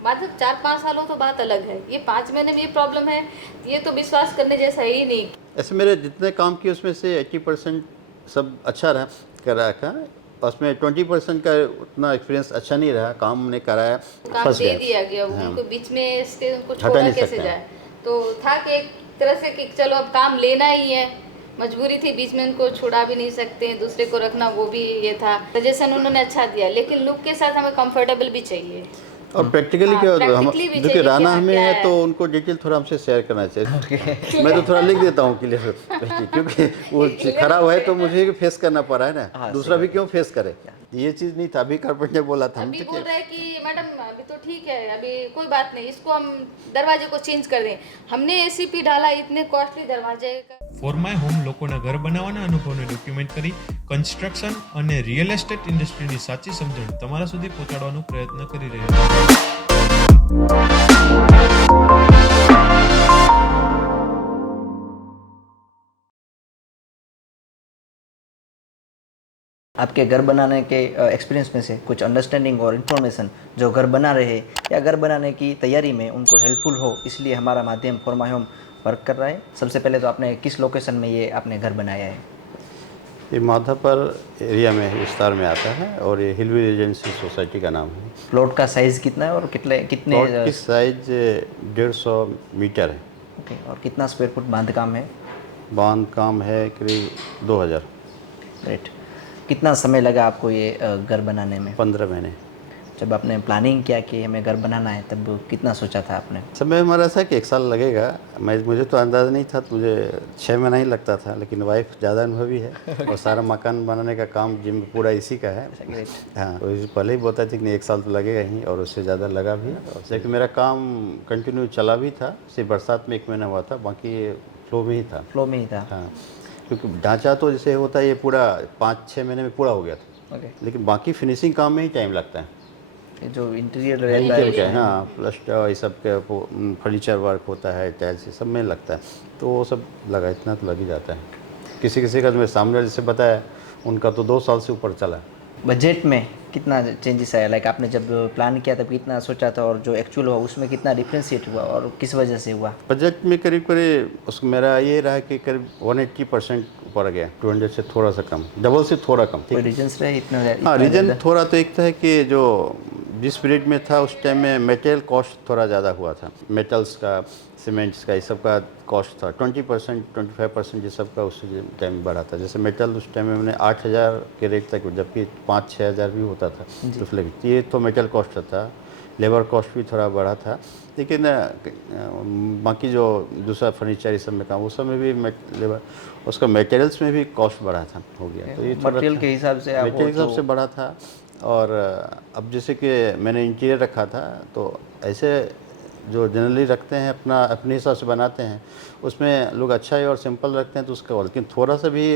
मतलब 4-5 साल हो तो बात अलग है, ये 5 महीने में ये प्रॉब्लम है, ये तो विश्वास करने जैसा है ही नहीं। ऐसे मेरे जितने काम किए उसमें से 80% सब अच्छा रहा कर रखा, उसमें 20% का उतना एक्सपीरियंस अच्छा नहीं रहा, काम ने कराया, काम फंस दे गए। दिया गया, हाँ, उनको बीच में से उनको हटा छोड़ा नहीं कैसे सकते हैं। जाए। तो था कि एक तरह से कि चलो अब काम लेना ही है, मजबूरी थी, बीच में उनको छुड़ा भी नहीं सकते, दूसरे को रखना वो भी ये था। सजेशन उन्होंने अच्छा दिया, लेकिन लुक के साथ हमें कंफर्टेबल भी चाहिए। और प्रैक्टिकली हाँ, क्या हम, प्रैक्टिकली भी देखिए चाहिए कि राना हाँ हमें क्या है है। तो उनको डिटेल थोड़ा हमसे शेयर करना चाहिए। मैं तो क्लियर थोड़ा लिख देता हूँ क्लियर, क्योंकि वो चीज़ क्लियर खराब है होते तो हैं। मुझे फेस करना पड़ा है ना, हाँ, सही दूसरा भी बात है। क्यों फेस करे। ये चीज़ नहीं था, अभी कारपेंटर ने बोला था हम अभी तो बोल रहा है कि मैडम अभी तो ठीक है, अभी कोई बात नहीं, इसको हम दरवाजे को चेंज कर दें। हमने एसीपी डाला, इतने कॉस्टली दरवाजे का। ફોર માય હોમ લોકોના ઘર બનાવવાના અનુભવને ડોક્યુમેન્ટ કરી કન્સ્ટ્રક્શન અને રિયલ એસ્ટેટ ઇન્ડસ્ટ્રીની સાચી સમજણ તમારા સુધી પહોંચાડવાનો પ્રયત્ન કરી રહ્યા છે. आपके घर बनाने के एक्सपीरियंस में से कुछ अंडरस्टैंडिंग और इन्फॉर्मेशन जो घर बना रहे हैं या घर बनाने की तैयारी में उनको हेल्पफुल हो, इसलिए हमारा माध्यम फॉर माय होम वर्क कर रहा है। सबसे पहले तो आपने किस लोकेशन में ये आपने घर बनाया है? ये माधापर एरिया में विस्तार में आता है और ये हिलवी एजेंसी सोसाइटी का नाम है। प्लॉट का साइज़ कितना है और कितने कितने प्लॉट की साइज 150 मीटर है। ओके, और कितना स्क्वायर फुट बांध काम है? बांध काम है करीब 2000। ग्रेट। कितना समय लगा आपको ये घर बनाने में? 15 महीने। जब आपने प्लानिंग किया कि हमें घर बनाना है तब कितना सोचा था आपने? समय हमारा था कि 1 साल लगेगा, मुझे तो अंदाज़ा नहीं था, तो मुझे 6 महीना ही लगता था, लेकिन वाइफ ज़्यादा अनुभवी है और सारा मकान बनाने का काम जिम पूरा इसी का है। ग्रेट। हाँ, तो इस पहले ही बोलता था कि नहीं 1 साल तो लगेगा ही, और उससे ज़्यादा लगा भी। लेकिन मेरा काम कंटिन्यू चला भी था, सिर्फ बरसात में 1 महीना हुआ था, बाकी फ्लो में ही था। फ्लो में ही था। हाँ, क्योंकि ढांचा तो जैसे होता है ये पूरा 5-6 महीने में पूरा हो गया था, ओके। लेकिन बाकी फिनिशिंग काम में ही टाइम लगता है। ये जो इंटीरियर रहता है इंटीरियर क्या है, उसमें- हाँ, प्लास्टर ये सब के फर्नीचर वर्क होता है, टाइल्स ये सब में लगता है, तो वो सब लगा, इतना तो लग ही जाता है। किसी किसी का जो मेरे सामने जैसे बताया, उनका तो 2 साल से ऊपर चला। बजट में कितना चेंजेस आया? लाइक आपने जब प्लान किया तब कितना सोचा था और जो एक्चुअल हुआ उसमें कितना डिफ्रेंशिएट हुआ और किस वजह से हुआ? बजट में करीब करीब उस मेरा ये रहा कि करीब 180% ऊपर गया, 200 से थोड़ा सा कम, डबल से थोड़ा कम। कोई रीजन्स रहे इतना हाँ, इतना रीज़न ज़्यादा? थोड़ा तो एक था कि जो जिस पीरियड में था उस टाइम में मटेरियल कॉस्ट थोड़ा ज़्यादा हुआ था, मेटल्स का, सीमेंट्स का, ये सब का कॉस्ट था 20% 25% ये सब का उस टाइम में बढ़ा था। जैसे मेटल उस टाइम में मैंने 8000 के रेट तक, जबकि 5-6 हज़ार भी होता था, तो फ्लैग ये तो मेटल कॉस्ट था, लेबर कॉस्ट भी थोड़ा बढ़ा था। लेकिन बाकी जो दूसरा फर्नीचर ये सब में काम, उस सब में भी लेबर, उसका मटेरियल्स में भी कॉस्ट बढ़ा था, हो गया, तो ये थोड़ा मटेरियल के हिसाब से आप मटेरियल हिसाब से बढ़ा था। और अब जैसे कि मैंने इंटीरियर रखा था, तो ऐसे जो जनरली रखते हैं अपना अपने हिसाब से बनाते हैं, उसमें लोग अच्छा है और सिंपल रखते हैं तो उसका, लेकिन थोड़ा सा भी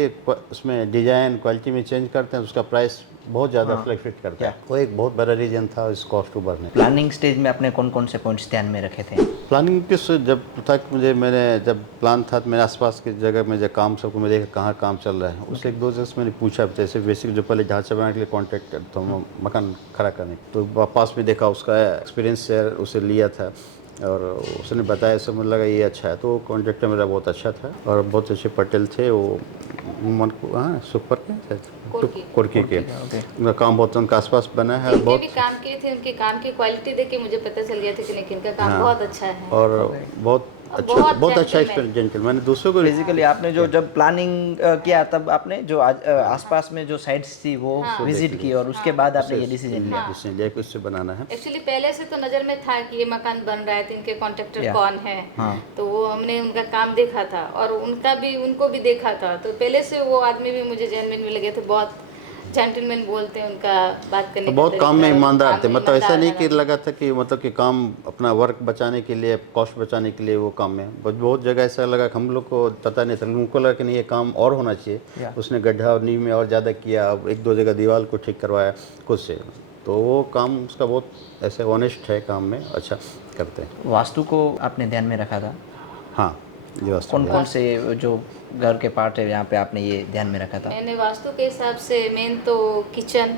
उसमें डिज़ाइन क्वालिटी में चेंज करते हैं तो उसका प्राइस बहुत ज़्यादा फ्लक्चुएट करता है। वो एक बहुत बड़ा रीज़न था इस कॉस्ट को बढ़ने। प्लानिंग स्टेज में आपने कौन कौन से पॉइंट्स ध्यान में रखे थे? प्लानिंग किस जब तक मैंने जब प्लान था तो मेरे आसपास की जगह में जब काम सबको मैं देखा कहाँ काम चल रहा है, उससे 1-2 जगह से मैंने पूछा, जैसे बेसिक जो पहले ढांचा बनाने के लिए कॉन्ट्रैक्ट करता हूँ मकान खड़ा करने, तो पास में देखा, उसका एक्सपीरियंस शेयर उसे लिया था और उसने बताया, सब मुझे लगा ये अच्छा है, तो कॉन्ट्रैक्टर मेरा बहुत अच्छा था और बहुत अच्छे पटेल थे वो, मन को, हाँ, सुपर के कोरकी के, उनका काम बहुत उनका आसपास बना है। इनके बहुत भी काम किए थे, उनके काम की क्वालिटी देख के मुझे पता चल गया था कि नहीं, इनका काम हाँ, बहुत अच्छा है और बहुत अच्छा एक्सपीरियंस जेंटल। मैंने दूसरों को बेसिकली आपने जो जब प्लानिंग किया तब आपने जो आसपास में जो साइट्स थी वो विजिट की और उसके बाद आपने ये डिसीजन लिया? डिसीजन लिया कि उससे बनाना है। एक्चुअली पहले से तो नज़र में था कि ये मकान बन रहा है, तो इनके कॉन्ट्रैक्टर कौन है, तो वो हमने उनका काम देखा था और उनको भी देखा था, तो पहले से वो आदमी भी मुझे जेन्युइन में लगे थे, बहुत जेंटलमैन बोलते हैं, उनका बात करने तो का बहुत काम में तरीका, ईमानदार थे, काम में मतलब ऐसा नहीं कि ईमानदार लगा था कि मतलब कि काम अपना वर्क बचाने के लिए, कॉस्ट बचाने के लिए वो काम में, बहुत जगह ऐसा लगा कि हम लोग को पता नहीं था, उनको लगा कि नहीं ये काम और होना चाहिए, उसने गड्ढा और नींव में और ज़्यादा किया, 1-2 जगह दीवार को ठीक करवाया खुद से, तो वो काम उसका बहुत ऐसे ऑनेस्ट है, काम में अच्छा करते हैं। वास्तु को आपने ध्यान में रखा था? हाँ, ये वास्तव कौन कौन से जो घर के पार्ट है यहाँ पे आपने ये ध्यान में रखा था? मैंने वास्तु के हिसाब से मेन तो किचन,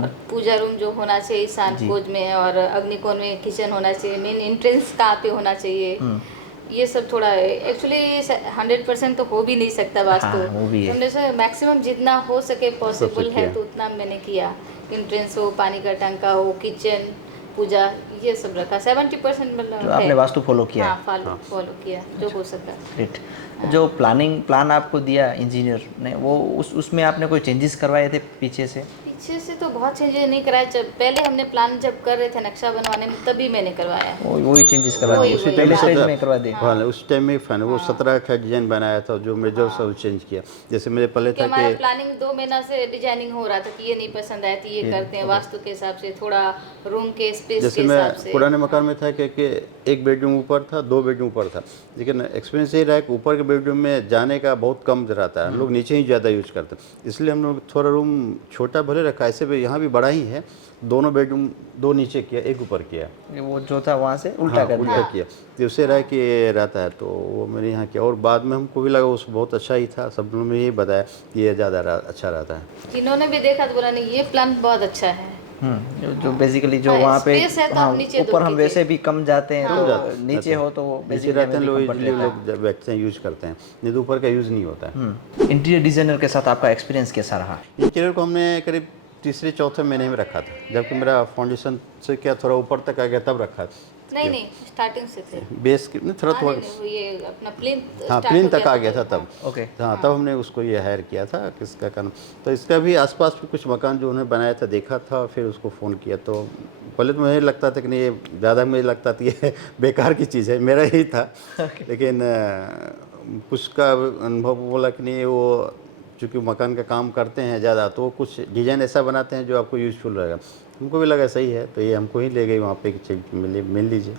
और पूजा रूम जो होना चाहिए ईशान कोज में, और अग्निकोण में किचन होना चाहिए, मेन एंट्रेंस कहाँ पे होना चाहिए, ये सब थोड़ा एक्चुअली 100% तो हो भी नहीं सकता वास्तु। हाँ, वो भी है। हमने से मैक्सिमम जितना हो सके पॉसिबल है तो उतना मैंने किया। एंट्रेंस हो, पानी का टंका हो, किचन, पूजा, ये सब रखा। 70% मतलब जो आपने वास्तु फॉलो किया है। हाँ, फॉलो किया जो हो सका। ग्रेट। जो प्लान आपको दिया इंजीनियर ने, वो उसमें आपने कोई चेंजेस करवाए थे पीछे से? पीछे से तो बहुत चीज़ें नहीं कराए। जब पहले हमने प्लान जब कर रहे थे नक्शा बनवाने में, तभी मैंने करवाया। वही चेंजेस करवा दिए, वही, पहले स्टेज में करवा दिए। हाँ, उस टाइम में फैन वो 17 का डिजाइन बनाया था, जो मेजर सब चेंज किया। जैसे मेरे पहले था हमारा कि प्लानिंग 2 महीना से डिजाइनिंग हो रहा था कि ये नहीं पसंद आया तो ये करते हैं वास्तु के हिसाब से, थोड़ा रूम के स्पेस जैसे के मैं हिसाब से। पुराने मकान में था कि एक बेडरूम ऊपर था, 2 बेडरूम ऊपर था, लेकिन एक्सपीरियंस ये रहा कि ऊपर के बेडरूम में जाने का बहुत कम रहता है, हम लोग नीचे ही ज़्यादा यूज करते हैं। इसलिए हम लोग थोड़ा रूम छोटा भले रखा, ऐसे भी यहाँ भी बड़ा ही है। 2 बेडरूम 2 नीचे किया, 1 ऊपर किया। वो जो था वहाँ से उल्टा कर दिया। उल्टा किया, तो उससे रहा कि रहता है, तो वो मैंने यहाँ किया। और बाद में हमको भी लगा उस बहुत अच्छा ही था, सब लोगों ने यही बताया कि ये ज़्यादा अच्छा रहता है। जिन्होंने भी देखा तो बोला नहीं ये प्लान बहुत अच्छा है। जो बेसिकली जो हाँ, वहाँ पे space है तो हाँ, हम नीचे दो ऊपर हम कीजिए। वैसे भी कम जाते हैं, कम जाते तो हैं, नीचे हो तो वो नीचे बेसिकली रहते हैं हमें लोग, भी comfort इसलिए रहता है। लोग बैठते हैं, यूज करते हैं, नहीं तो ऊपर का यूज़ नहीं होता है। इंटीरियर डिजाइनर के साथ आपका एक्सपीरियंस कैसा रहा? इंटीरियर को हमने करीब तीसरे चौथे महीने में रखा था, जबकि मेरा फाउंडेशन से क्या थोड़ा ऊपर तक आ गया तब रखा। नहीं स्टार्टिंग से थे। बेस की नहीं, थोड़ा थोड़ा नहीं, ये अपना प्लिंथ हाँ प्लेन तक आ गया था तब। ओके। हाँ, तब हमने उसको ये हायर किया था, किसका काम। तो इसका भी आसपास भी कुछ मकान जो उन्होंने बनाया था देखा था, फिर उसको फ़ोन किया। तो पहले तो मुझे लगता था कि नहीं, ये ज़्यादा मुझे लगता था ये बेकार की चीज़ है, मेरा ही था। लेकिन कुछ का अनुभव बोला कि नहीं, वो चूँकि मकान का काम करते हैं ज़्यादा, तो कुछ डिज़ाइन ऐसा बनाते हैं जो आपको यूज़फुल रहेगा। हमको भी लगा सही है, तो ये हमको ही ले गई वहाँ पे कि मिल लीजिए।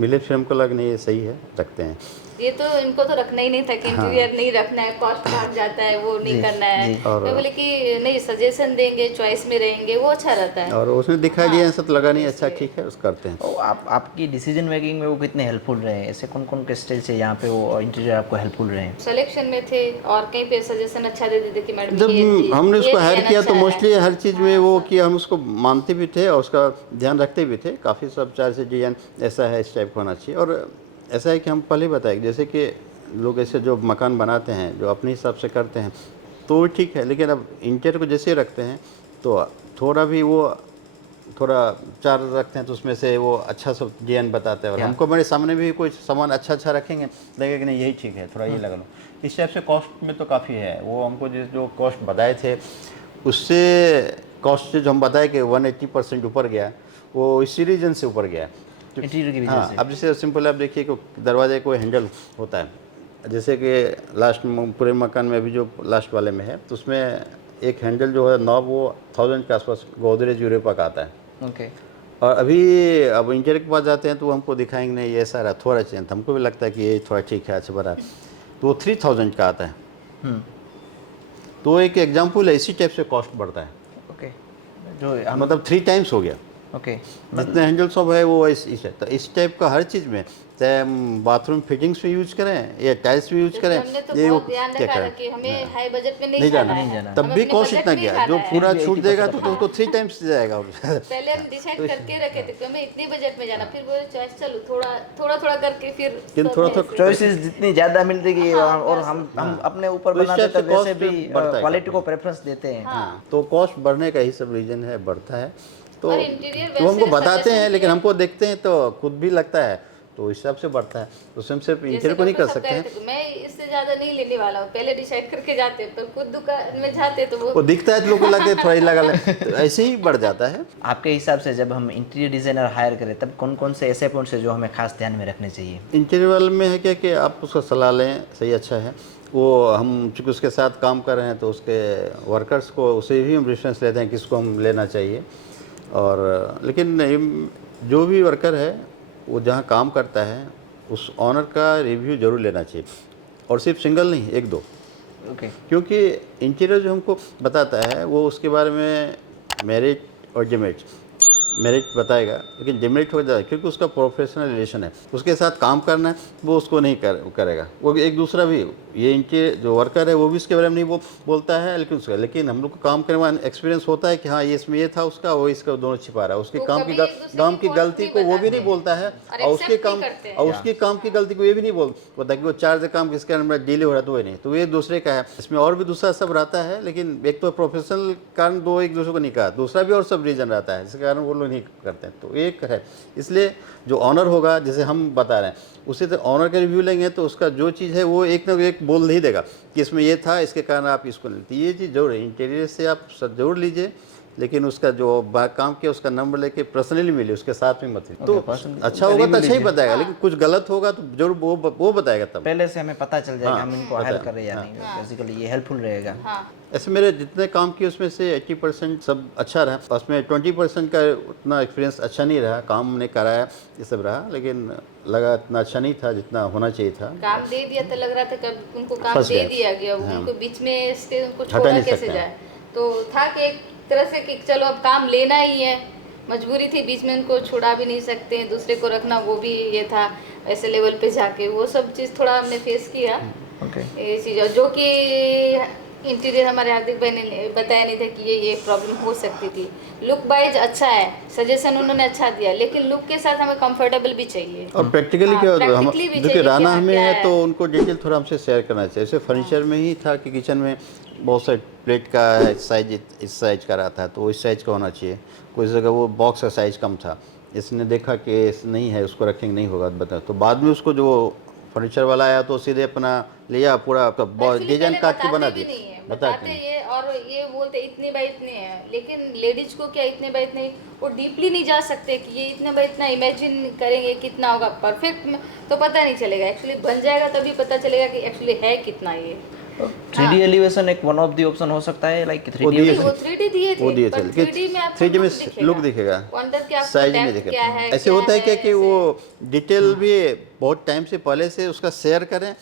मिले, फिर हमको लगा नहीं ये सही है, रखते हैं। ये तो इनको तो रखना ही नहीं था कि इंटीरियर नहीं रखना है, कॉस्ट भाग जाता है, वो नहीं करना है। मैं बोले कि नहीं, सजेशन देंगे, चॉइस में रहेंगे, वो अच्छा रहता है। और उसने दिखा दिया ऐसा, तो लगा नहीं अच्छा ठीक है, उस करते हैं। तो आपकी डिसीजन मेकिंग में वो कितने हेल्पफुल रहे? ऐसे कौन कौन के स्टाइल से यहाँ पे वो इंटीरियर आपको हेल्पफुल रहे? सिलेक्शन में थे और कहीं पे सजेशन अच्छा दे देते कि मैडम जब हमने उसको हायर किया तो मोस्टली है। हर चीज़ में वो किया, हम उसको मानते भी थे और उसका ध्यान रखते भी थे। काफ़ी सब चार से डिजाइन ऐसा है, इस टाइप का होना चाहिए। और ऐसा है कि हम पहले बताए, जैसे कि लोग ऐसे जो मकान बनाते हैं, जो अपने हिसाब से करते हैं, तो ठीक है, लेकिन अब इंटीरियर को जैसे रखते हैं तो थोड़ा भी वो थोड़ा चार रखते हैं, तो उसमें से वो अच्छा सब डिजाइन बताते हैं। और हमको मेरे सामने भी कोई सामान अच्छा रखेंगे, लगेगा कि नहीं यही ठीक है, थोड़ा ये लगा लो। इस टाइप से कॉस्ट में तो काफ़ी है। वो हमको जो कॉस्ट बताए थे, उससे कॉस्ट से जो हम बताए कि 180% ऊपर गया, वो इसी रीजन से ऊपर गया इंटीरियर की वजह हाँ, से। अब जैसे सिंपल आप देखिए कि दरवाजे को हैंडल होता है, जैसे कि लास्ट पूरे मकान में अभी जो लास्ट वाले में है, तो उसमें एक हैंडल जो है नॉब, वो 1000 के आसपास गोदरेज यूरोपा का आता है। ओके। और अभी अब इंटीरियर के पास जाते हैं तो वो हमको दिखाएंगे नहीं, ये ऐसा रहा, थोड़ा चेंज। हमको भी लगता है कि ये थोड़ा ठीक है, अच्छा बना, तो वो 3000 का आता है। तो एक एग्जाम्पल है, इसी टाइप से कॉस्ट बढ़ता है। ओके। जो मतलब 3 टाइम्स हो गया। ओके। जितने हैंडल सब है वो इस है। तो इस टाइप का हर चीज़ में, चाहे हम बाथरूम फिटिंग्स में यूज करें या टाइल्स में यूज करें, हमने तो ये बहुत ध्यान क्या रखा करें, कि हमें हाई बजट में नहीं नहीं जाना, जाना है। तब हमें भी अपने कॉस्ट बजट इतना में गया। जाना जो है। पूरा फिर भी छूट 80% देगा तो उसको 3 टाइम्स जाएगा। पहले हम डिसाइड करके रखे थे कि हमें इतने बजट में जाना, फिर बोले चॉइस चलो थोड़ा करके फिर लेकिन सब थोड़ा में थोड़ा चॉइसेस जितनी ज़्यादा मिलती गई हाँ, और बस। हम अपने ऊपर तो इस बनाते टाइप से तो वैसे cost भी बढ़ता है क्वालिटी को काफ़ी। प्रेफरेंस देते हैं। हाँ, तो कॉस्ट बढ़ने का ही सब रीज़न है, बढ़ता है। तो और इंटीरियर वो हमको वैसे बताते suggestion हैं, लेकिन किए। हमको देखते हैं तो खुद भी लगता है, तो इस हिसाब से बढ़ता है। तो उसमें सिर्फ जैसे इंटीरियर को नहीं कर डॉक्टर साहब सकते कह हैं। रहे थे कि मैं इससे ज्यादा नहीं लेने वाला हूँ, पहले डिसाइड करके जाते, पर खुद दुकान में जाते तो वो वो दिखता है तो लोग को लगता है थोड़ा ही लगा ले, तो ऐसे ही बढ़ जाता है। आपके हिसाब से जब हम इंटीरियर डिज़ाइनर हायर करें तब कौन कौन से ऐसे पॉइंट्स हैं जो हमें खास ध्यान में रखने चाहिए? इंटीरियर वाले में है क्या कि आप उसका सलाह लें, सही अच्छा है। वो हम चूँकि उसके साथ काम कर रहे हैं, तो उसके वर्कर्स को, उसे भी हम रेफरेंस लेते हैं किसको हम लेना चाहिए। और लेकिन जो भी वर्कर है वो जहाँ काम करता है, उस ऑनर का रिव्यू ज़रूर लेना चाहिए, और सिर्फ सिंगल नहीं, 1-2। ओके। क्योंकि इंटीरियर जो हमको बताता है वो उसके बारे में मेरिट और डिमेरिट मेरिट बताएगा, लेकिन डिमेरिट हो जाएगा क्योंकि उसका प्रोफेशनल रिलेशन है, उसके साथ काम करना है, वो उसको नहीं करेगा। वो एक दूसरा भी, ये इनके जो वर्कर है वो भी इसके बारे में नहीं बोलता है, लेकिन हम लोग को काम करने में एक्सपीरियंस होता है कि हाँ ये इसमें ये था उसका, वो इसका दोनों छिपा रहा है, उसके काम की गलती को वो भी नहीं बोलता है, और उसके काम की गलती को ये भी नहीं बोलता कि वो चार्ज काम किसके अंदर डिले हो रहा है, तो ये नहीं, तो ये दूसरे का है। इसमें और भी दूसरा सब रहता है, लेकिन एक तो प्रोफेशनल कारण दो एक दूसरे को नहीं कहा, दूसरा भी और सब रीजन रहता है जिसके कारण वो लोग नहीं करते हैं। तो एक है, इसलिए जो ऑनर होगा जैसे हम बता रहे हैं, उसी तरह ऑनर का रिव्यू लेंगे तो उसका जो चीज़ है वो एक ना एक बोल नहीं देगा कि इसमें ये था, इसके कारण आप इसको लेते। ये चीज़ जरूर है, इंटीरियर से आप जरूर लीजिए, लेकिन उसका जो काम किया उसका नंबर लेके पर्सनली मिले, उसके साथ में मत तो अच्छा होगा तो अच्छा ही बताएगा, लेकिन कुछ गलत होगा तो जरूर वो बताएगा, तब पहले से हमें पता चल जाएगा हम इनको हेल्प कर रहे हैं या नहीं। बेसिकली ये हेल्पफुल रहेगा। ऐसे मेरे जितने काम किए उसमें से 80% सब अच्छा रहा, उसमें 20% का उतना एक्सपीरियंस अच्छा नहीं रहा, काम हमने कराया ये सब रहा, लेकिन लगा इतना अच्छा नहीं था जितना होना चाहिए था। काम दे दिया तो लग रहा था कि उनको काम दे दिया गया, उनको बीच में से उनको छोड़ा कैसे जाए, तो था कि एक तरह से कि चलो अब काम लेना ही है, मजबूरी थी, बीच में उनको छुड़ा भी नहीं सकते, दूसरे को रखना वो भी ये था ऐसे लेवल पे जाके, वो सब चीज़ थोड़ा हमने फेस किया। ये चीज़ जो कि इंटीरियर हमारे हार्दिक भाई ने बताया नहीं था कि ये प्रॉब्लम हो सकती थी। लुक वाइज अच्छा है, सजेशन उन्होंने अच्छा दिया, लेकिन लुक के साथ हमें कंफर्टेबल भी चाहिए और प्रैक्टिकली क्या होता है, देखिए राना हमें है तो उनको डिटेल थोड़ा हमसे शेयर करना चाहिए। जैसे फर्नीचर में ही था कि किचन में बहुत सारे प्लेट का साइज इस साइज का रहा था, तो इस साइज का होना चाहिए, कोई जगह वो बॉक्स का साइज कम था, इसने देखा कि नहीं है उसको रखेंगे नहीं होगा बता, तो बाद में उसको जो फर्नीचर वाला आया तो सीधे अपना लिया पूरा डिजाइन काट के बना दिया, बताते ये और ये बोलते इतने बाय इतने हैं, लेकिन लेडीज को क्या इतने बाय इतने, वो डीपली नहीं जा सकते कि ये इतने बाय इतना इमेजिन करेंगे कितना होगा परफेक्ट में, तो पता नहीं चलेगा, एक्चुअली बन जाएगा तभी पता चलेगा कि एक्चुअली है कितना ये। 3D एलिवेशन एक वन ऑफ द ऑप्शन हो सकता है, लाइक 3D वो 3D दिए थे, लेकिन 3D में लुक दिखेगा, साइज नहीं दिखेगा। ऐसे होता है क्या कि वो डिटेल भी बहुत टाइम से पहले से उसका शेयर करें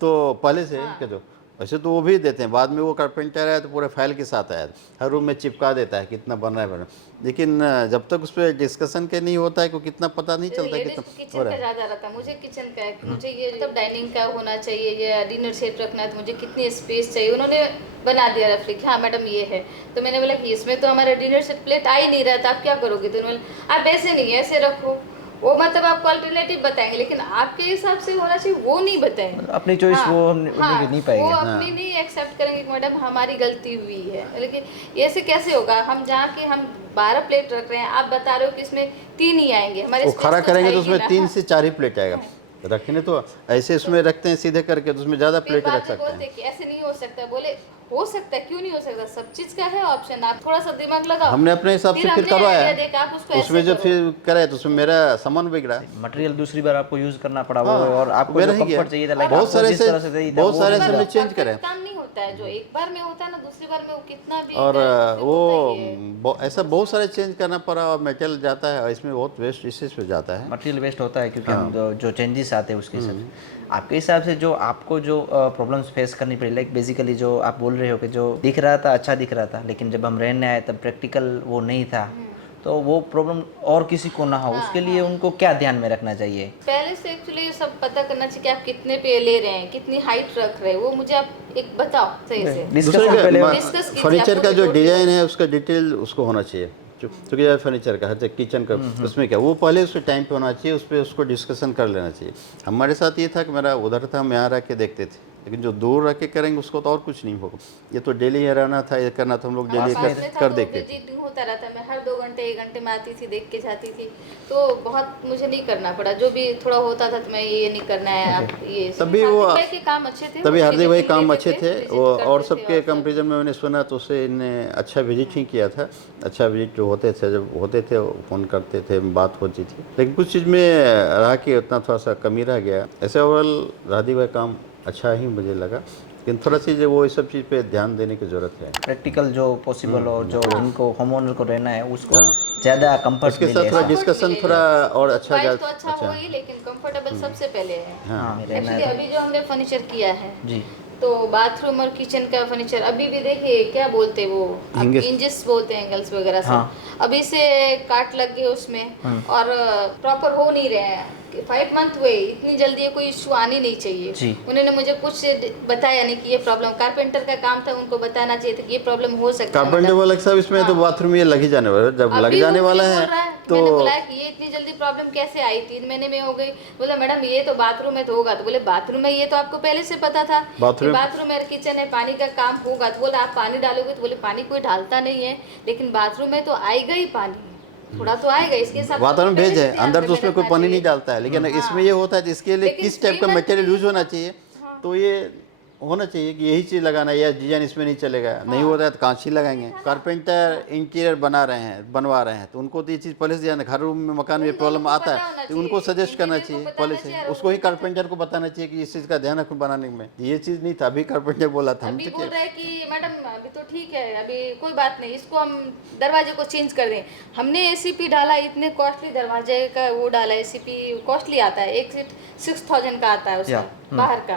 तो पहले से क्या जो वैसे तो वो भी देते हैं, बाद में वो कारपेंटर है तो पूरे फाइल के साथ आया हर रूम में चिपका देता है कितना बन रहा है, लेकिन जब तक उस पर डिस्कशन के नहीं होता है को कितना पता नहीं चलता है कितना किचन का ज़्यादा रहता है। मुझे किचन का है, मुझे ये मतलब डाइनिंग का होना चाहिए या डिनर सेट रखना है तो मुझे कितनी स्पेस चाहिए, उन्होंने बना दिया रफली कि हाँ मैडम ये है, तो मैंने बोला कि इसमें तो हमारा डिनर सेट प्लेट आ ही नहीं रहा था, आप क्या करोगे, तो उन्होंने आप ऐसे नहीं ऐसे रखो, वो मतलब आपको अल्टरनेटिव बताएंगे, लेकिन आपके हिसाब से होना चाहिए वो नहीं बताएंगे, अपनी चॉइस वो नहीं पाएंगे, वो अपनी नहीं एक्सेप्ट करेंगे कि मैडम हमारी गलती हुई है, लेकिन ऐसे कैसे होगा, हम जहाँ के हम 12 प्लेट रख रहे हैं, आप बता रहे हो कि इसमें 3 ही आएंगे, हमारे वो खड़ा करेंगे तो उसमें 3 से 4 ही प्लेट आएगा, रखने तो ऐसे उसमें रखते हैं सीधे करके तो उसमें ज़्यादा प्लेट रख सकते हैं। ऐसे नहीं हो सकता, बोले हो सकता है, क्यों नहीं हो सकता, सब चीज का है ऑप्शन, आप थोड़ा सा दिमाग लगाओ। हमने अपने हिसाब से फिर करवाया, उसमें जो फिर करे तो उसमें मेरा सामान बिगड़ा, मटेरियल दूसरी बार आपको यूज करना पड़ा वो, और आपको जो कंफर्ट चाहिए था, लाइक बहुत सारे से चेंज करे, काम नहीं होता है, जो एक बार में होता है ना दूसरी बार में वो कितना भी, और वो ऐसा बहुत सारे चेंज करना पड़ा और मटेरियल जाता है और इसमें बहुत वेस्ट इस चीज़ पे जाता है, मटेरियल वेस्ट होता है क्योंकि हम जो चेंजेस आते हैं उसके हिसाब। आपके हिसाब से जो आपको जो प्रॉब्लम्स फेस करनी पड़ी, लाइक बेसिकली जो आप बोल रहे हो कि जो दिख रहा था अच्छा दिख रहा था, लेकिन जब हम रहने आए तब प्रैक्टिकल वो नहीं था, तो वो प्रॉब्लम और किसी को ना हो उसके लिए उनको क्या ध्यान में रखना चाहिए? पहले से एक्चुअली सब पता करना चाहिए कि आप कितने पे ले रहे हैं, कितनी हाइट रख रहे हैं, वो मुझे आप एक बताओ सही से। फर्नीचर का जो डिजाइन है उसका डिटेल उसको होना चाहिए, क्योंकि यार फर्नीचर का हर किचन का उसमें क्या वो पहले उसके टाइम पे होना चाहिए, उस पर उसको डिस्कशन कर लेना चाहिए। हमारे साथ ये था कि मेरा उधर था, हम यहाँ रह के देखते थे, लेकिन जो दूर रख के करेंगे उसको तो और कुछ नहीं होगा, ये तो डेली ये रहना था, ये करना था, हम लोग डेली कर देखते थे, होता रहता, मैं हर 2 घंटे 1 घंटे में आती थी, देख के जाती थी, तो बहुत मुझे नहीं करना पड़ा, जो भी थोड़ा होता था तो मैं ये नहीं करना है, आप ये तभी वो काम अच्छे थे, तभी हार्दिक भाई काम अच्छे थे वो, और सबके कंपेरिजन में मैंने सुना तो उससे इन्हें अच्छा विजिट ही किया था, अच्छा विजिट जो होते थे, जब होते थे फ़ोन करते थे, बात होती थी, लेकिन कुछ चीज़ में रहा कि उतना थोड़ा सा कमी रह गया। ऐसे ओवरऑल हार्दिक भाई काम अच्छा ही मुझे लगा, लेकिन थोड़ा सी वो इस सब चीज़ पे ध्यान देने की ज़रूरत है, प्रैक्टिकल जो पॉसिबल और जो जिनको होम ओनर को रहना है उसको ज़्यादा कंफर्ट उसके साथ थोड़ा डिस्कशन थोड़ा और अच्छा हो ही, लेकिन कंफर्टेबल सबसे पहले है। एक्चुअली अभी जो हमने फर्नीचर किया है जी, तो बाथरूम और किचन का फर्नीचर अभी भी देखिए क्या बोलते हैं वो इंजेस बोलते हैं एंगल्स वगैरह से। अभी से काट लग गए उसमें और प्रॉपर हो नहीं रहे हैं। 5 मंथ हुए, इतनी जल्दी ये कोई इशू आनी नहीं चाहिए। उन्होंने मुझे कुछ बताया नहीं कि ये प्रॉब्लम, कारपेंटर का काम था, उनको बताना चाहिए था कि ये प्रॉब्लम हो सकता है। कारपेंटर वाला साहब इसमें तो बाथरूम ये लग ही जाने वाला है। जब लग जाने वाला है तो मैंने बोला कि ये इतनी जल्दी प्रॉब्लम कैसे आई, 3 महीने में हो गई। बोला मैडम ये तो बाथरूम में तो होगा। तो बोले बाथरूम में ये तो आपको पहले से पता था कि बाथरूम और किचन है, पानी का काम होगा। तो बोला आप पानी डालोगे? तो बोले पानी कोई डालता नहीं है, लेकिन बाथरूम में तो आएगा ही पानी, थोड़ा तो आएगा। इसके साथ वातावरण भेज है, अंदर तो उसमें कोई पानी नहीं डालता है, लेकिन इसमें ये होता है इसके लिए किस टाइप का मटेरियल यूज होना चाहिए। तो ये होना चाहिए कि यही चीज़ लगाना है, या डिजाइन इसमें नहीं चलेगा। नहीं होता है तो कांच ही लगाएंगे। कारपेंटर इंटीरियर बनवा रहे हैं तो उनको तो ये चीज़ पहले से जाना, घर रूम में मकान में प्रॉब्लम आता है तो उनको सजेस्ट करना चाहिए पहले से, उसको ही कारपेंटर को बताना चाहिए कि इस चीज़ का ध्यान रखो बनाने में। ये चीज़ नहीं था, अभी कारपेंटर बोला था। अभी बोल रहे हैं कि मैडम अभी तो ठीक है, अभी कोई बात नहीं, इसको हम दरवाजे को चेंज कर दें। हमने एसीपी डाला, इतने कॉस्टली दरवाजे का वो डाला, एसीपी कॉस्टली आता है, एक सेट 6000 का आता है उसका बाहर का।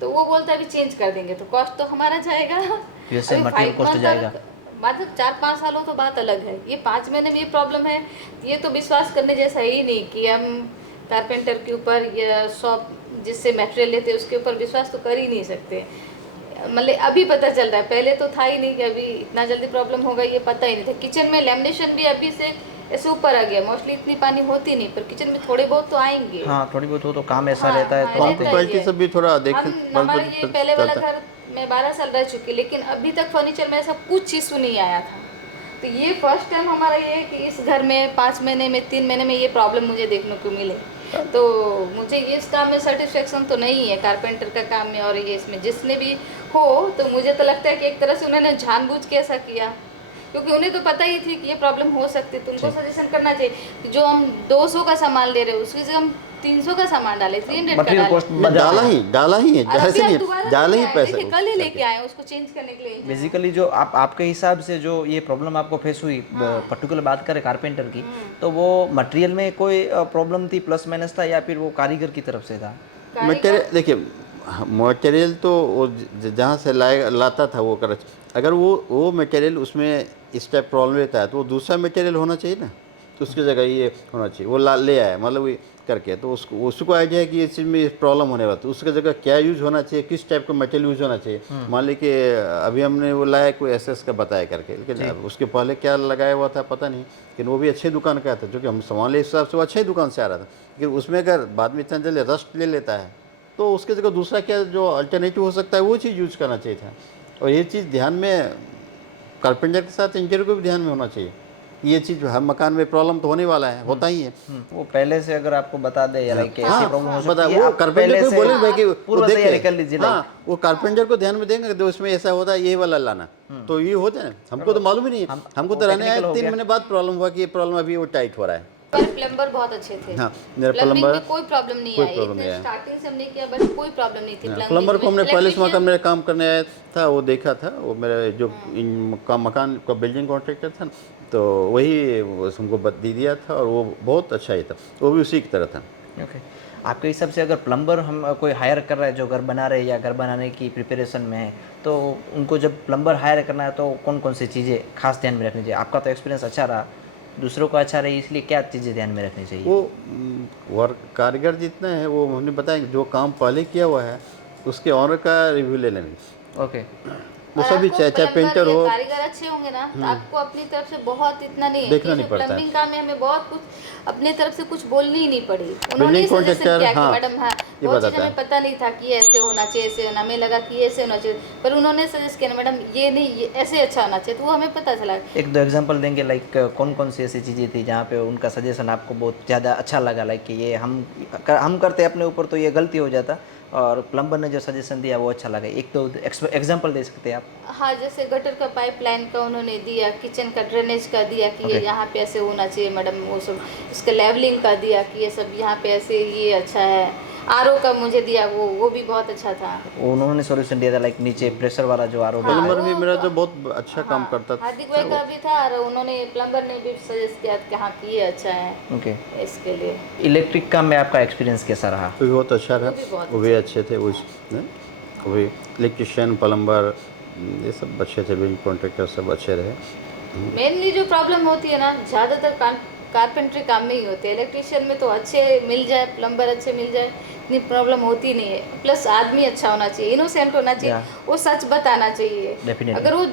तो वो बोलता है अभी चेंज कर देंगे तो कॉस्ट तो हमारा जाएगा, मटेरियल कॉस्ट जाएगा। मतलब 4-5 सालों तो बात अलग है, ये 5 महीने में ये प्रॉब्लम है। ये तो विश्वास करने जैसा ही नहीं कि हम कारपेंटर के ऊपर या शॉप जिससे मटेरियल लेते हैं उसके ऊपर विश्वास तो कर ही नहीं सकते। मतलब अभी पता चल रहा है, पहले तो था ही नहीं कि अभी इतना जल्दी प्रॉब्लम होगा, ये पता ही नहीं था। किचन में लैमिनेशन भी अभी से ऐसे ऊपर आ गया, मोस्टली इतनी पानी होती नहीं, पर किचन में थोड़े बहुत तो आएंगे। हाँ थोड़ी बहुत हो तो काम ऐसा रहता है। तो क्वालिटी सब भी थोड़ा हमारा ये पहले वाला घर मैं 12 साल रह चुकी, लेकिन अभी तक फर्नीचर में ऐसा कुछ इशू नहीं आया था। तो ये फर्स्ट टाइम हमारा ये है कि इस घर में 5 महीने में 3 महीने में ये प्रॉब्लम मुझे देखने को मिले। तो मुझे ये इस काम में सेटिस्फेक्शन तो नहीं है, कारपेंटर का काम में और ये इसमें जिसने भी हो। तो मुझे तो लगता है कि एक तरह से उन्होंने जानबूझ के ऐसा किया, क्योंकि उन्हें तो पता ही थी कि ये प्रॉब्लम हो सकती है। तो उनको सजेशन करना चाहिए कि जो हम 200 का सामान ले रहे हैं उसकी जगह हम 300 का सामान डाले, 300 का डाला ही है जैसे नहीं डाला ही पैसे कल ही लेके आए उसको चेंज करने के लिए। बेसिकली जो आपके हिसाब से जो ये प्रॉब्लम आपको फेस हुई, पर्टिकुलर बात करें कारपेंटर की, तो वो मटेरियल में कोई प्रॉब्लम थी, प्लस माइनस था, या फिर वो कारीगर की तरफ से था? मटेरियल देखिए, मटेरियल तो वो जहाँ से लाता था वो कर, अगर वो मटेरियल उसमें इस टाइप प्रॉब्लम रहता है तो वो दूसरा मटेरियल होना चाहिए ना, तो उसकी जगह ये होना चाहिए। वो ले आया मतलब ये करके, तो उसको आइडिया है कि इस चीज़ में प्रॉब्लम होने वाला, तो उसकी जगह क्या यूज़ होना चाहिए, किस टाइप का मटेरियल यूज़ होना चाहिए। मान ली कि अभी हमने वो लाया कोई एसएस का बताया करके, लेकिन उसके पहले क्या लगाया हुआ था पता नहीं, लेकिन वो भी अच्छे दुकान का था, जो कि हम सामान ले हिसाब से वो अच्छे दुकान से आ रहा था। लेकिन उसमें अगर बाद में इतना जल्दी रस्ट ले लेता है तो उसकी जगह दूसरा क्या जो अल्टरनेटिव हो सकता है वो चीज़ यूज़ करना चाहिए था। और ये चीज़ ध्यान में कारपेंटर के साथ इंटीरियर को भी ध्यान में होना चाहिए। ये चीज़ हर मकान में प्रॉब्लम तो होने वाला है, होता ही है। वो पहले से अगर आपको बता दे यार कि ऐसी प्रॉब्लम हो सकती है, वो कारपेंटर को बोले भाई कि पूर्व तैयारी कर लीजिए। वो कारपेंटर को ध्यान में देंगे तो उसमें ऐसा होता है यही वाला लाना, तो ये होता है। हमको तो मालूम ही नहीं है, हमको तो रहने आए 3 महीने बाद प्रॉब्लम हुआ कि ये प्रॉब्लम अभी वो टाइट हो रहा है। पर प्लम्बर बहुत अच्छे थे। हाँ, मेरा प्लम्बर में कोई प्रॉब्लम नहीं आई, स्टार्टिंग से हमने किया बस कोई प्रॉब्लम नहीं थी। प्लम्बर को हमने पहले से मेरा काम करने आया था, वो देखा था, वो मेरा जो मकान का बिल्डिंग कॉन्ट्रैक्टर था, तो वही हमको दे दिया था और वो बहुत अच्छा ही था, वो भी उसी की तरह था। ओके, आपके हिसाब से अगर प्लम्बर हम कोई हायर कर रहा है जो घर बना रहे हैं या घर बनाने की प्रिपरेशन में है, तो उनको जब प्लम्बर हायर करना है तो कौन कौन सी चीज़ें खास ध्यान में रखनी चाहिए? आपका तो एक्सपीरियंस अच्छा रहा, दूसरों को अच्छा रही, इसलिए क्या चीज़ें ध्यान में रखनी चाहिए? वो वर्क कारीगर जितना है वो हमने बताया, जो काम पहले किया हुआ है उसके ऑनर का रिव्यू ले लेंगे। ओके, वो सभी चाहे पेंटर हो, कारीगर अच्छे होंगे ना तो आपको अपनी तरफ से बहुत इतना नहीं देखना नहीं पड़ता है। प्लम्बिंग काम में हमें बहुत कुछ अपनी तरफ से कुछ बोलनी ही नहीं पड़ी। उन्होंने सजेशन किया कि मैडम हाँ वो चीज़ हमें पता नहीं था कि ऐसे होना चाहिए, ऐसे होना, हमें लगा कि ऐसे होना चाहिए, पर उन्होंने सजेस्ट किया मैडम ये नहीं ये ऐसे अच्छा होना चाहिए, तो वो हमें पता चला। 1-2 एग्जांपल देंगे, लाइक कौन कौन सी ऐसी चीज़ें थी जहाँ पे उनका सजेशन आपको बहुत ज़्यादा अच्छा लगा, लाइक कि ये हम करते अपने ऊपर तो ये गलती हो जाता, और प्लम्बर ने जो सजेशन दिया वो अच्छा लगा? 1-2 एग्जांपल दे सकते हैं आप? हाँ, जैसे गटर का पाइपलाइन का उन्होंने दिया, किचन का ड्रेनेज का दिया कि ये यहाँ पे ऐसे होना चाहिए मैडम, वो सब इसका लेवलिंग का दिया कि ये सब यहाँ पे ऐसे ये अच्छा है। आरओ का मुझे दिया, वो भी बहुत अच्छा था। उन्होंने सॉल्यूशन दिया था, लाइक नीचे प्रेशर वाला जो आरओ। प्लम्बर भी मेरा जो बहुत अच्छा काम करता था, हार्दिक भाई का भी था, और उन्होंने प्लम्बर ने भी सजेस्ट किया कि हाँ कि ये अच्छा है। ओके, इसके लिए इलेक्ट्रिक का में आपका एक्सपीरियंस कैसा रहा? वो भी बहुत अच्छा रहा, वो भी अच्छे थे। कोई इलेक्ट्रिशियन, प्लम्बर, ये सब अच्छे थे, बिल्डिंग कॉन्ट्रैक्टर सब अच्छे रहे। मेनली जो प्रॉब्लम होती है ना, ज़्यादातर कारपेंट्री काम में ही होती है। इलेक्ट्रिशियन में तो अच्छे मिल जाए, प्लम्बर अच्छे मिल जाए, इतनी प्रॉब्लम होती नहीं है। प्लस आदमी अच्छा होना चाहिए, इनोसेंट होना चाहिए, वो सच बताना चाहिए। Definitely. अगर वो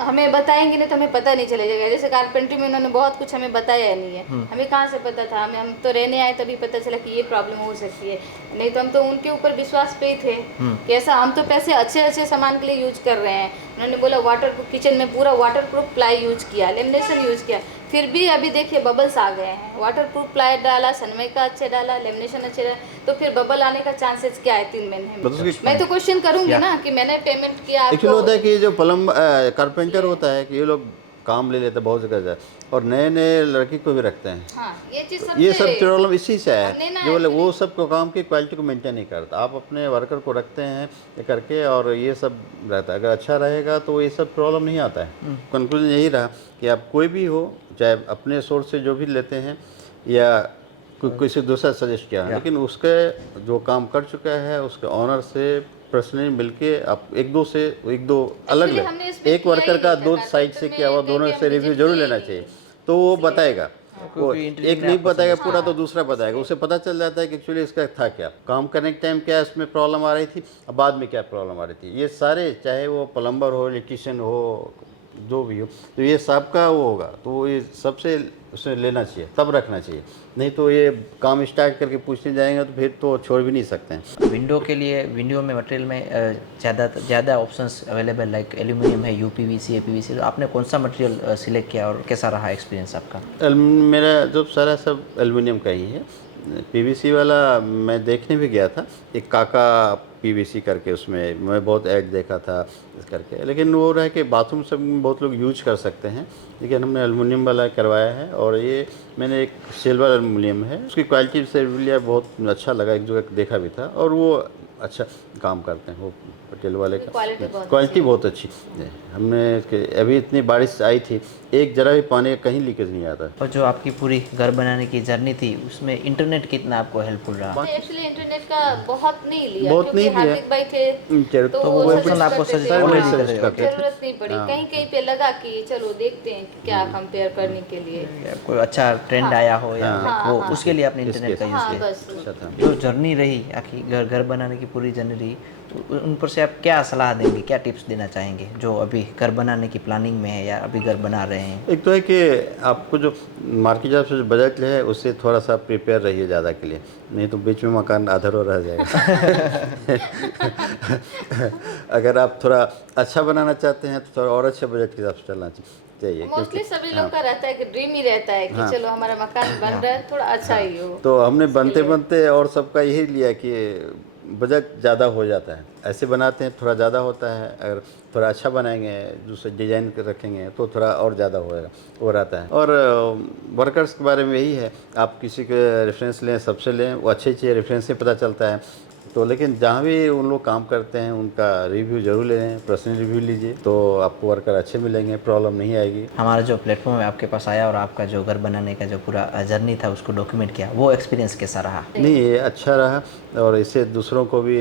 हमें बताएंगे नहीं तो हमें पता नहीं चलेगा। जैसे कारपेंट्री में उन्होंने बहुत कुछ हमें बताया नहीं है, हमें कहाँ से पता था? हम तो रहने आए तभी पता चला कि ये प्रॉब्लम हो सकती है, नहीं तो हम तो उनके ऊपर विश्वास पे ही थे कि ऐसा। हम तो पैसे अच्छे सामान के लिए यूज कर रहे हैं। उन्होंने बोला वाटर किचन में पूरा वाटर प्रूफ प्लाई यूज किया, लेमिनेशन यूज किया, फिर भी अभी देखिए बबल्स आ गए हैं। वाटर प्रूफ प्लाई डाला, सनमाइका अच्छे डाला, लेमिनेशन अच्छे डाला, तो फिर बबल आने का चांसेस क्या है 3 महीने में? मैं तो क्वेश्चन करूंगी ना कि मैंने पेमेंट किया एक्चुअली आपको। होता है कि जो कारपेंटर होता है कि ये लोग काम ले लेते हैं बहुत जगह से, और नए नए लड़की को भी रखते हैं। हाँ, ये सब प्रॉब्लम इसी से हमने है, ना जो बोले वो सब को काम की क्वालिटी को मेंटेन नहीं करता। आप अपने वर्कर को रखते हैं ये करके, और ये सब रहता है। अगर अच्छा रहेगा तो ये सब प्रॉब्लम नहीं आता है। कंक्लूजन यही रहा कि आप कोई भी हो, चाहे अपने सोर्स से जो भी लेते हैं या किसी दूसरा सजेस्ट किया है, लेकिन उसके जो काम कर चुका है उसके ऑनर से पर्सनली मिलके आप एक दो अलग Actually, हमने इसमें एक किया वर्कर ही का नहीं था। 2 साइड कारपेंटर से में किया हुआ, कहीं दोनों हम से रिव्यू विजिट जरूर किए लेना ही चाहिए, नहीं। तो वो बताएगा। वो क्योंकि इंटरव्यू एक में नहीं आपको बताएगा सजेस्ट पूरा, तो दूसरा बताएगा। उसे पता चल जाता है कि एक्चुअली इसका था क्या, काम करने के टाइम क्या इसमें प्रॉब्लम आ रही थी, अब बाद में क्या प्रॉब्लम आ रही थी। ये सारे, चाहे वो प्लम्बर हो, इलेक्ट्रिशियन हो, जो भी हो, तो ये सबका वो होगा, तो ये सबसे उसे लेना चाहिए, तब रखना चाहिए। नहीं तो ये काम स्टार्ट करके पूछने जाएंगे तो फिर तो छोड़ भी नहीं सकते हैं। विंडो के लिए, विंडो में मटेरियल में ज़्यादा ऑप्शंस अवेलेबल, लाइक एल्यूमिनियम है, यूपीवीसी, एपीवीसी। तो आपने कौन सा मटेरियल सिलेक्ट किया और कैसा रहा एक्सपीरियंस आपका? मेरा जो सारा सब एल्युमिनियम का ही है। पीवीसी वाला मैं देखने भी गया था, एक काका पीवीसी करके, उसमें मैं बहुत ऐड देखा था इस करके, लेकिन वो रह के बाथरूम सब में बहुत लोग यूज कर सकते हैं, लेकिन हमने एल्युमिनियम वाला करवाया है। और ये मैंने एक सिल्वर एल्युमिनियम है, उसकी क्वालिटी से लिया, बहुत अच्छा लगा, एक जगह देखा भी था, और वो अच्छा काम करते हैं वो पटेल वाले का। क्वालिटी बहुत अच्छी है। हमने अभी इतनी बारिश आई थी, एक जरा भी पानी कहीं लीकेज नहीं आता। और जो आपकी पूरी घर बनाने की जर्नी थी, उसमें इंटरनेट कितना आपको हेल्पफुल रहा? एक्चुअली इंटरनेट का बहुत नहीं लिया, बहुत क्योंकि नहीं लिया। हार्दिक भाई थे तो वो suggest ऑप्शन आपको करते थे। ऑलरेडी हाँ, कर रहे हो। जरूरत नहीं पड़ी। कहीं कहीं पे लगा कि चलो देखते हैं क्या कंपेयर करने के लिए। या कोई अच्छा ट्रेंड आया हो या वो, उसके लिए आपने इंटरनेट का यूज़ हाँ, किया? बस अच्छा था। जो जर्नी रही आपकी, घर बनाने की पूरी जर्नी रही, तो उन पर से आप क्या सलाह देंगे, क्या टिप्स देना चाहेंगे जो अभी घर बनाने की प्लानिंग में है या अभी घर बना रहे हैं? एक तो है कि आपको जो मार्केट से जो बजट है उससे थोड़ा सा प्रिपेयर रहिए ज़्यादा के लिए, नहीं तो बीच में मकान अधूरा रह जाएगा। अगर आप थोड़ा अच्छा बनाना चाहते हैं तो थोड़ा और अच्छे बजट के हिसाब से चलना चाहिए। मोस्टली सभी लोग का रहता है कि ड्रीम ही रहता है कि चलो हमारा मकान बन रहा है, थोड़ा अच्छा ही हो। तो हमने बनते बनते और सबका यही लिया कि बजट ज़्यादा हो जाता है, ऐसे बनाते हैं थोड़ा ज़्यादा होता है, अगर थोड़ा अच्छा बनाएंगे, दूसरे डिजाइन रखेंगे तो थोड़ा और ज़्यादा होएगा, वो रहता है। और वर्कर्स के बारे में यही है, आप किसी के रेफरेंस लें, सबसे लें, वो अच्छी रेफरेंस से पता चलता है। तो लेकिन जहाँ भी उन लोग काम करते हैं उनका रिव्यू जरूर लें, पर्सनल रिव्यू लीजिए, तो आपको वर्कर अच्छे मिलेंगे, प्रॉब्लम नहीं आएगी। हमारा जो प्लेटफॉर्म है आपके पास आया और आपका जो घर बनाने का जो पूरा जर्नी था उसको डॉक्यूमेंट किया, वो एक्सपीरियंस कैसा रहा? नहीं, ये अच्छा रहा, और इससे दूसरों को भी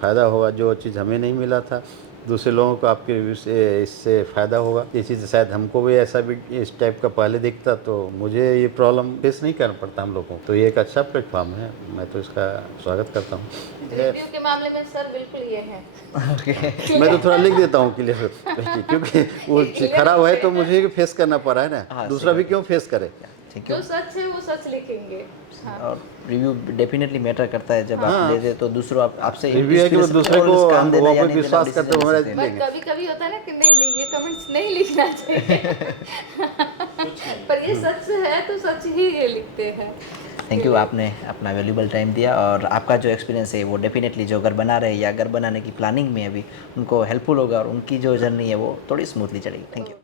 फ़ायदा होगा। जो चीज़ हमें नहीं मिला था, दूसरे लोगों को आपके रिव्यू से इससे फ़ायदा होगा। ये चीज़ शायद हमको भी ऐसा भी इस टाइप का पहले दिखता तो मुझे ये प्रॉब्लम फेस नहीं करना पड़ता हम लोगों को। तो ये एक अच्छा प्लेटफॉर्म है, मैं तो इसका स्वागत करता हूँ। रिव्यू के मामले में सर बिल्कुल ये है। मैं तो थोड़ा लिख देता हूँ क्लियर, क्योंकि वो खराब है तो मुझे भी फेस करना पड़ा है ना, दूसरा भी क्यों फेस करे। जो सच है वो सच लिखेंगे। हाँ। और रिव्यू डेफिनेटली मैटर करता है, जब आप दे दे तो दूसरों आपसे रिव्यू है कि वो दूसरे को काम देना या नहीं विश्वास देना करते decision ले हमारे सकते हैं। बट कभी कभी होता है ना कि नहीं नहीं ये कमेंट्स नहीं लिखना चाहिए। पर ये सच है तो सच ही ये लिखते हैं। थैंक यू, आपने अपना वैल्यूबल टाइम दिया, और आपका जो एक्सपीरियंस है वो डेफिनेटली जो घर बना रहे हैं या घर बनाने की प्लानिंग में अभी उनको हेल्पफुल होगा, और उनकी जो जर्नी है वो थोड़ी स्मूथली चलेगी। Thank you.